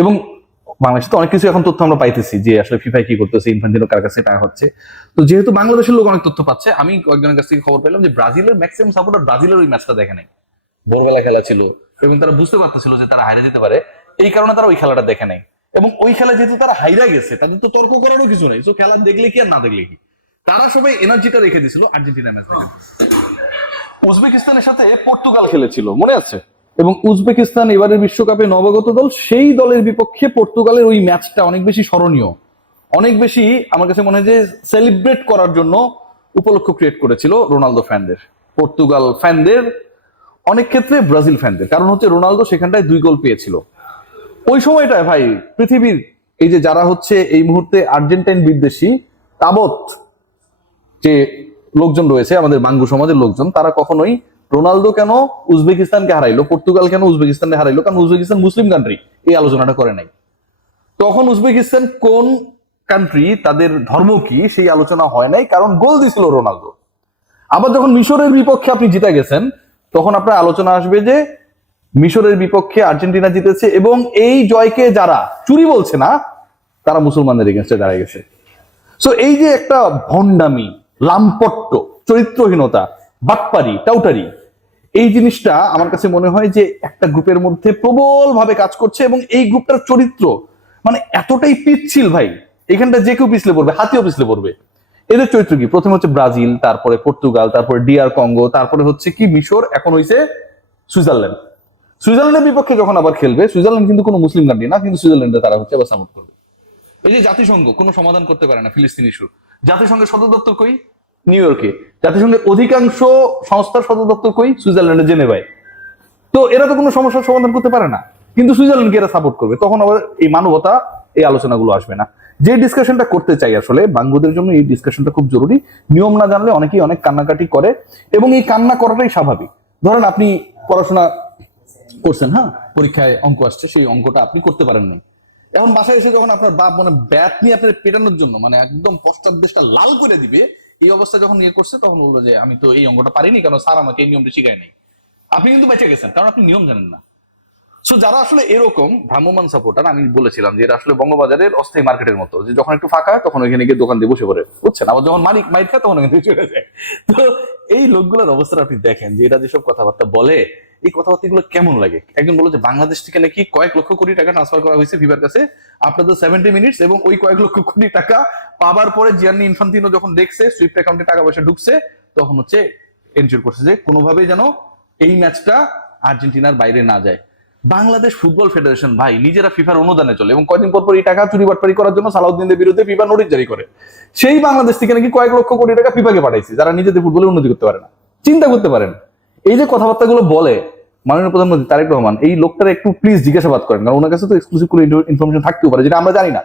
এবং বাংলাদেশে তো অনেক কিছু এখন তথ্য আমরা পাইতেছি যে আসলে ফিফা কি করতেছে, ইনফান্টিনো কার কাছে টাকা হচ্ছে। তো যেহেতু বাংলাদেশের লোক অনেক তথ্য পাচ্ছে, আমি কয়েকজনের কাছ থেকে খবর পেলাম যে ব্রাজিলের ম্যাক্সিমাম সাপোর্টার ব্রাজিলের ওই ম্যাচটা দেখে নাই, ভোরবেলা খেলা ছিল এবং তারা বুঝতে পারতেছিল যে তারা হাইরা যেতে পারে, এই কারণে তারা ওই খেলাটা দেখে নাই। এবং ওই খেলা যেহেতু তারা হাইরা গেছে, তাদের তো তর্ক করারও কিছু নেই, তো খেলা দেখলে কি আর না দেখলে কি, তারা সবাই এনার্জিটা রেখে দিছিল আর্জেন্টিনা ম্যাচ দেখার জন্য। উজবেকিস্তানের সাথে পর্তুগাল খেলেছিল মনে আছে, এবং উজবেকিস্তান এবারের বিশ্বকাপে নবাগত দল, সেই দলের বিপক্ষে পর্তুগালের ওই ম্যাচটা অনেক বেশি স্মরণীয়, অনেক বেশি আমার কাছে মনে হয় যে সেলিব্রেট করার জন্য উপলক্ষ ক্রিয়েট করেছিল রোনালদো ফ্যানদের, পর্তুগাল ফ্যানদের, অনেক ক্ষেত্রে ব্রাজিল ফ্যানদের। কারণ হচ্ছে রোনালদো সেখানটায় 2 গোল পেয়েছিল। ওই সময়টায় ভাই পৃথিবীর এই যে যারা হচ্ছে এই মুহূর্তে আর্জেন্টাইন বিদ্বেষী তাবৎ যে লোকজন রয়েছে, আমাদের বাঙ্গু সমাজের লোকজন, তারা কখনোই রোনালদো কেন উজবেকিস্তানকে হারাইলো, পর্তুগাল কেন উজবেকিস্তানকে হারাইলো, কারণ উজবেকিস্তান মুসলিম কান্ট্রি, এই আলোচনাটা করে নাই। তখন উজবেকিস্তান কোন কান্ট্রি, তাদের ধর্ম কি, সেই আলোচনা হয় নাই, কারণ গোল দিছিল রোনালদো। আবার যখন মিশরের বিপক্ষে আপনি জিতে গেছেন, তখন আপনার আলোচনা আসবে যে মিশরের বিপক্ষে আর্জেন্টিনা জিতেছে এবং এই জয়কে যারা চুরি বলছে না, তারা মুসলমানদের এগেনস্টে দাঁড়িয়ে গেছে। সো এই যে একটা ভণ্ডামি, লাম্পট্য, চরিত্রহীনতা, বাটপারি, টাউটারি, এই জিনিসটা আমার কাছে মনে হয় যে একটা গ্রুপের মধ্যে প্রবল ভাবে কাজ করছে। এবং এই গ্রুপটার চরিত্র মানে এতটাই পিচ্ছিল ভাই, এখানটা যে কেউ পিছলে পড়বে, হাতিও পিছলে পড়বে। এদের চরিত্র কি, প্রথমে হচ্ছে ব্রাজিল, তারপরে পর্তুগাল, তারপরে ডিআর কঙ্গো, তারপরে হচ্ছে কি মিশর, এখন হইছে সুইজারল্যান্ড। সুইজারল্যান্ডের বিপক্ষে যখন আবার খেলবে, সুইজারল্যান্ড কিন্তু কোনো মুসলিম কান্ট্রি না, কিন্তু সুইজারল্যান্ডে তারা হচ্ছে আবার সাপোর্ট করবে। এই যে জাতিসংঘ কোনো সমাধান করতে পারে না ফিলিস্তিন ইস্যু, জাতিসংঘের সদর দপ্তর কই, নিউ ইয়র্কে। জাতিসংঘের অধিকাংশ সংস্থার সদর দপ্তর কই, সুইজারল্যান্ডে, জেনেভায়। তো এরা তো কোনো সমস্যার সমাধান করতে পারে না, কিন্তু সুইজারল্যান্ডকে এরা সাপোর্ট করবে। তখন আবার এই মানবতা, এই আলোচনাগুলো আসবে না। যে ডিসকাশনটা করতে চাই আসলে বাঙ্গুদের জন্য, এই ডিসকাশনটা খুব জরুরি। নিয়ম না জানলে অনেকেই অনেক কান্নাকাটি করে, এবং এই কান্না করাটাই স্বাভাবিক। ধরেন আপনি পড়াশোনা করছেন, হ্যাঁ, পরীক্ষায় অঙ্ক আসছে, সেই অঙ্কটা আপনি করতে পারেন না, এখন বাসায় এসে যখন আপনার বাপ মানে ব্যাট নিয়ে আপনার পেটানোর জন্য মানে একদম পশ্চাৎদেশটা লাল করে দিবে, এই অবস্থা যখন ইয়ে করছে, তখন বললো যে আমি তো এই অঙ্কটা পারিনি, কারণ স্যার আমাকে এই নিয়মটা শিখায় নাই। আপনি কিন্তু বেঁচে গেছেন, কারণ আপনি নিয়ম জানেন না। সো যারা আসলে এরকম ভ্রাম্যমান সাপোর্টার, আমি বলেছিলাম যে এটা আসলে বঙ্গবাজারের অস্থায়ী মার্কেটের মতো, যে যখন একটু ফাঁকা হয় তখন ওইখানে গিয়ে দোকান দিয়ে বসে পড়ে, বুঝছেন, আবার যখন মাইর খায় তখন ওখানে চলে যায়। তো এই লোকগুলোর অবস্থা আপনি দেখেন যে এরা যেসব কথাবার্তা বলে, এই কথাবার্তাগুলো কেমন লাগে। একজন বললো যে বাংলাদেশ থেকে নাকি কয়েক লক্ষ কোটি টাকা ট্রান্সফার করা হয়েছে ফিফার কাছে আপনাদের 70 মিনিটস, এবং ওই কয়েক লক্ষ কোটি টাকা পাবার পরে জিয়ান্নি ইনফান্তিনো যখন দেখছে সুইফট অ্যাকাউন্টে টাকা পয়সা ঢুকছে, তখন হচ্ছে এনশিওর করছে যে কোনোভাবেই যেন এই ম্যাচটা আর্জেন্টিনার বাইরে না যায়। বাংলাদেশ ফুটবল ফেডারেশন ভাই নিজেরা ফিফার অনুদানে চলে, এবং কয়দিন পর এই টাকা চুরি বাটপারি করার জন্য সালাউদ্দিনের বিরুদ্ধে ফিফা নোটিশ জারি করে। সেই বাংলাদেশ থেকে নাকি কয়েক লক্ষ কোটি টাকা ফিফাকে পাঠাইছে, যারা নিজেদের ফুটবলে উন্নতি করতে পারে না। চিন্তা করতে পারেন, এই যে কথাবার্তাগুলো বলে মাননীয় প্রধানমন্ত্রী তারেক রহমান, এই লোকটার একটু প্লিজ জিজ্ঞাসাবাদ করেন, কারণ ওনার কাছে তো এক্সক্লুসিভ কোনো ইনফরমেশন থাকতেও পারে যেটা আমরা জানি না।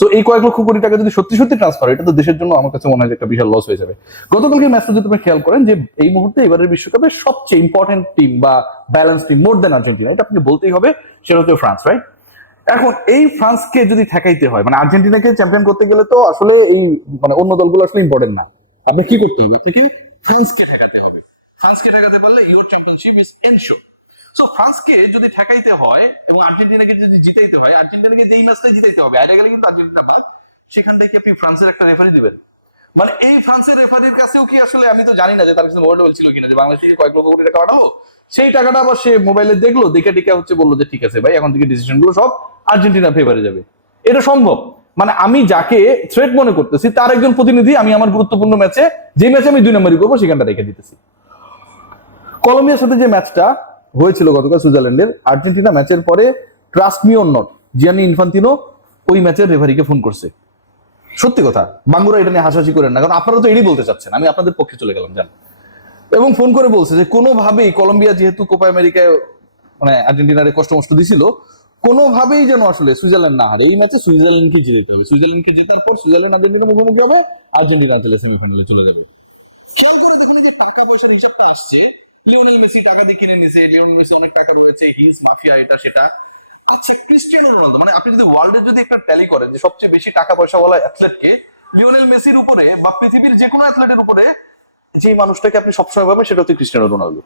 তো এই কয়েক লক্ষ কোটি টাকা যদি সত্যি সত্যি ট্রান্সফার হয়, এটা তো দেশের জন্য আমার কাছে মনে হয় একটা বিশাল লস হয়ে যাবে। গতকালকে ম্যাচটা যদি আপনি খেয়াল করেন, যে এই মুহূর্তে এবারের বিশ্বকাপের সবচেয়ে ইম্পর্টেন্ট টিম বা ব্যালেন্স টিম মোর দেন আর্জেন্টিনা, এটা আপনি বলতেই হবে, সেটা হচ্ছে ফ্রান্স, রাইট? এখন এই ফ্রান্সকে যদি ঠেকাইতে হয়, মানে আর্জেন্টিনাকে চ্যাম্পিয়ন করতে গেলে তো আসলে এই মানে অন্য দলগুলো আসলে ইম্পর্টেন্ট না, আপনি কি করতে হবে, আপনি কি ফ্রান্সকে ঠেকাতে হবে। ফ্রান্সকে ঠেকাতে পারলে your championship is ensure. So ফ্রান্সকে যদি ঠেকাইতে হয় এবং আর্জেন্টিনাকে যদি জিতাইতে হয়, আর্জেন্টিনাকে যেই ম্যাচটাই জিতাইতে হবে, হারে গেলে কিন্তু আর্জেন্টিনা বাদ, সেখানটায় কি আপনি ফ্রান্সের একটা রেফারি দিবেন? মানে এই ফ্রান্সের রেফারির কাছেও কি আসলে, আমি তো জানি না যে তার কাছে মোবাইল ছিল কিনা, যে বাংলাদেশ থেকে কয়েক লক্ষ কোটি টাকা পাঠাবো, সেই টাকাটা আবার সে মোবাইলে দেখলো, দেখে টিকা হচ্ছে বললো যে ঠিক আছে ভাই, এখন থেকে ডিসিশন গুলো সব আর্জেন্টিনা ফেভারে যাবে। এটা সম্ভব? মানে আমি যাকে থ্রেট মনে করতেছি তার একজন প্রতিনিধি আমি আমার গুরুত্বপূর্ণ ম্যাচে, যে ম্যাচে আমি 2 নম্বরই করবো, সেখানটা রেখে দিতেছি। কলম্বিয়ার সাথে যে ম্যাচটা হয়েছিল গতকাল সুইজারল্যান্ডের, আর্জেন্টিনা ম্যাচের পরে trust me or not, Giani Infantino ওই ম্যাচের রেফারিকে ফোন করছে। সত্যি কথা, বাঙ্গুরা এটা নিয়ে হাসাহাসি করেন না, কারণ আপনারা তো এটাই বলতে চাচ্ছেন, আমি আপনাদের পক্ষে চলে গেলাম জান। এবং ফোন করে বলছে যে কোনোভাবেই কলম্বিয়া যেহেতু কোপা আমেরিকায় মানে আর্জেন্টিনারে কষ্ট মষ্ট দিছিল, কোনোভাবেই যেন আসলে সুইজারল্যান্ড না হারে, এই ম্যাচে সুইজারল্যান্ডকে জিততে হবে। সুইজারল্যান্ডকে জেতার পর সুইজারল্যান্ড আর্জেন্টিনা মুখোমুখি হবে, আর্জেন্টিনা তাহলে সেমিফাইনালে চলে যাবে। খেয়াল করে দেখুন যে টাকা পয়সার হিসাবটা আসছে, লিওনেল মেসি টাকা দিয়ে কিনে নিছে, লিওনেল মেসি অনেক টাকা রয়েছে, হিজ মাফিয়া, এটা সেটা। আচ্ছা, ক্রিস্টিয়ানো রোনালদো, মানে আপনি যদি ওয়ার্ল্ডের যদি একটা ট্যালি করেন যে সবচেয়ে বেশি টাকা পয়সা ওয়ালা অ্যাথলেটকে, লিওনেল মেসির উপরে বা পৃথিবীর যে কোনো অ্যাথলেটের উপরে যে মানুষটাকে আপনি সবসময় পাবেন, সেটা হচ্ছে ক্রিস্টিয়ানো রোনালদো।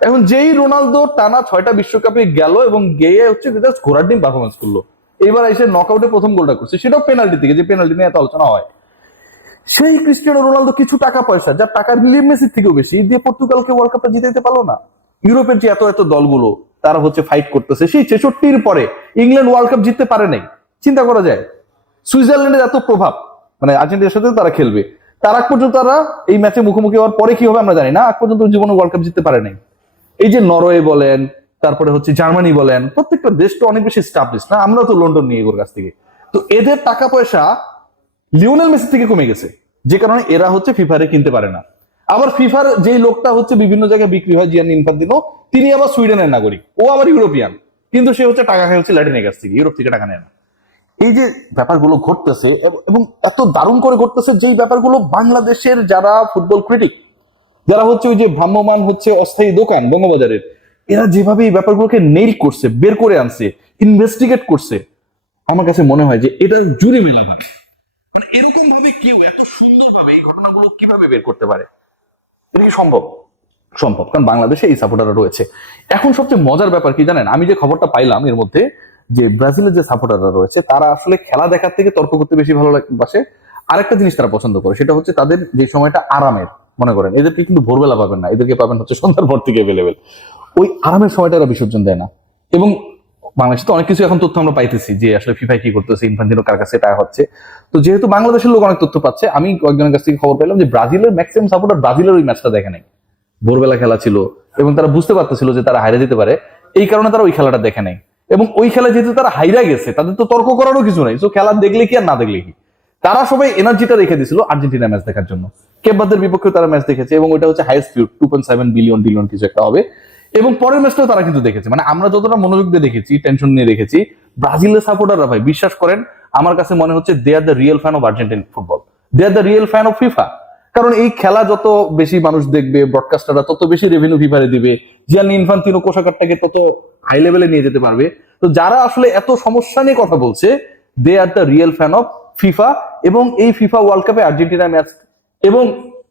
এখন যেই রোনালদো টানা 6টা বিশ্বকাপে গেল এবং গিয়ে হচ্ছে জাস্ট ঘোড়ার ডিম পারফরমেন্স করলো, এবার এসে নকআউটে প্রথম গোলটা করছে, সেটাও পেনাল্টি থেকে, যে পেনাল্টি নিয়ে এত আলোচনা হয়। সেই ক্রিস্টিয়ানো রোনালদো কিছু টাকা পয়সা, যার টাকা লিওনেল মেসির থেকেও বেশি, দিয়ে পর্তুগালকে ওয়ার্ল্ড কাপটা জিতে দিতে পারলো না। ইউরোপের যে এত এত দলগুলো তারা হচ্ছে ফাইট করতেছে, সেই 66-র পরে ইংল্যান্ড ওয়ার্ল্ড কাপ জিততে পারে নাই। চিন্তা করা যায়, সুইজারল্যান্ডের এত প্রভাব, মানে আর্জেন্টিনার সাথে তারা খেলবে, তার আগ পর্যন্ত তারা এই ম্যাচে মুখোমুখি হওয়ার পরে কি হবে আমরা জানি না, আগ পর্যন্ত জীবনে ওয়ার্ল্ড কাপ জিততে পারে নাই। এই যে নরওয়ে বলেন, তারপরে হচ্ছে জার্মানি বলেন, প্রত্যেকটা দেশ তো অনেক বেশি স্টাবলিশ না, আমরা তো লন্ডন নিয়ে এগোর কাছ থেকে। তো এদের টাকা পয়সা লিওনেল মেসি থেকে কমে গেছে, যে কারণে এরা হচ্ছে ফিফারে কিনতে পারে না। আবার ফিফার যেই লোকটা হচ্ছে বিভিন্ন জায়গায় বিক্রি হয়, জিয়ানি ইনফান্তিনো, তিনি আবার সুইডেনের নাগরিক, ও আবার ইউরোপিয়ান, কিন্তু সে হচ্ছে টাকা খায় হচ্ছে ল্যাটিনের কাছ থেকে, ইউরোপ থেকে টাকা নেয় না। এই যে ব্যাপারগুলো ঘটতেছে এবং এত দারুণ করে ঘটতেছে, যেই ব্যাপারগুলো বাংলাদেশের যারা ফুটবল ক্রিটিক, যারা হচ্ছে ওই যে ভ্রাম্যমান হচ্ছে অস্থায়ী দোকান বঙ্গবাজারের, এরা যেভাবে এই ব্যাপারগুলোকে নেইল করছে, বের করে আনছে, ইনভেস্টিগেট করছে, আমার কাছে মনে হয় যে এটা জুড়ে মেলা না। মানে এরকম ভাবে কেউ এত সুন্দরভাবে এই ঘটনাগুলো কিভাবে বের করতে পারে, এটা কি সম্ভব? সম্ভব, কারণ বাংলাদেশে এই সাপোর্টাররা রয়েছে। এখন সবচেয়ে মজার ব্যাপার কি জানেন, আমি যে খবরটা পাইলাম এর মধ্যে, যে ব্রাজিলের যে সাপোর্টাররা রয়েছে তারা আসলে খেলা দেখার থেকে তর্ক করতে বেশি ভালোবাসে। আরেকটা জিনিস তারা পছন্দ করে, সেটা হচ্ছে তাদের যে সময়টা আরামের, মনে করেন এদেরকে কিন্তু ভোরবেলা পাবেন না, এদেরকে পাবেন হচ্ছে সন্ধ্যার পর থেকে অ্যাভেলেবেল। ওই আরামের সময়টা এরা বিসর্জন দেয় না। এবং বাংলাদেশে তো অনেক কিছু এখন তথ্য আমরা পাইতেছি যে আসলে ফিফাই কি করতেছে, ইনফান্তিনো কার কাছে টাকা হচ্ছে। তো যেহেতু বাংলাদেশের লোক অনেক তথ্য পাচ্ছে, আমি কয়েকজনের কাছ থেকে খবর পেলাম যে ব্রাজিলের ম্যাক্সিমাম সাপোর্টার ব্রাজিলের ওই ম্যাচটা দেখে নাই, ভোরবেলা খেলা ছিল এবং তারা বুঝতে পারতেছিল যে তারা হাইরে যেতে পারে, এই কারণে তারা ওই খেলাটা দেখে নাই। এবং ওই খেলা যেহেতু তারা হাইরা গেছে, তাদের তো তর্ক করারও কিছু নাই, তো খেলা দেখলে কি আর না দেখলে কি, তারা সবাই এনার্জিটা রেখে দিয়েছিল আর্জেন্টিনা ম্যাচ দেখার জন্য। কেপবার্দের বিপক্ষে তারা ম্যাচ দেখেছে এবং ওটা হচ্ছে হাইয়েস্ট ভিউ, 2.7 বিলিয়ন কিছু একটা হবে। এবং পরের ম্যাচটাও তারা কিন্তু দেখেছে, মানে আমরা যতটা মনোযোগ দিয়ে দেখেছি, টেনশন নিয়ে দেখেছি, ব্রাজিলের সাপোর্টাররা ভাই বিশ্বাস করেন, আমার কাছে মনে হচ্ছে they are the real fan of Argentine football, they are the real fan of FIFA. কারণ এই খেলা যত বেশি মানুষ দেখবে, ব্রডকাস্টাররা তত বেশি রেভিনিউ ফিফারে দিবে, জিয়ানি ইনফান্তিনো কোষাগারটাকে তত হাই লেভেলে নিয়ে যেতে পারবে। তো যারা আসলে এত সমস্যা নিয়ে কথা বলছে, they are the real fan of FIFA. এবং এই ফিফা ওয়ার্ল্ড কাপে আর্জেন্টিনা ম্যাচ এবং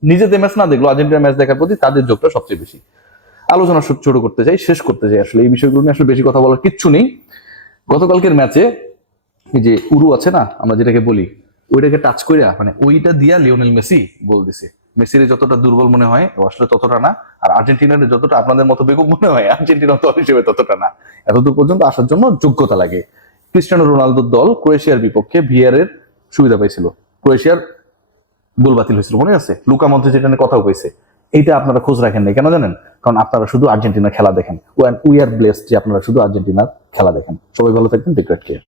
নিজেদের ম্যাচ না দেখলো, আর্জেন্টিনা ম্যাচ দেখার প্রতি তাদের যোগটা সবচেয়ে বেশি। আলোচনা ছোট করতে চাই, শেষ করতে চাই, আসলে এই বিষয়গুলো নিয়ে আসলে বেশি কথা বলার কিচ্ছু নেই। গতকালকের ম্যাচে এই যে উরু আছে না, আমরা যেটাকে বলি, ওইটাকে টাচ কইরা, মানে ওইটা দিয়া লিওনেল মেসি গোল দিছে। মেসির যতটা দুর্বল মনে হয় ও আসলে ততটা না, আর আর্জেন্টিনার যতটা আপনাদের মতো বেকুব মনে হয়, আর্জেন্টিনা দল হিসেবে ততটা না। এতদূর পর্যন্ত আসার জন্য যোগ্যতা লাগে। ক্রিস্টিয়ানো রোনালদোর দল ক্রোয়েশিয়ার বিপক্ষে ভিআর এর সুবিধা পাইছিল, ক্রোয়েশিয়ার গোল বাতিল হয়েছিল, মনে আছে? লুকা মধ্যে যেটা নিয়ে কথাও কইছে। এইটা আপনারা খোঁজ রাখেন নাই, কেন জানেন? কারণ আপনারা শুধু আর্জেন্টিনার খেলা দেখেন, উই আর ব্লেসড যে আপনারা শুধু আর্জেন্টিনার খেলা দেখেন। সবাই ভালো থাকবেন, টেক কেয়ার।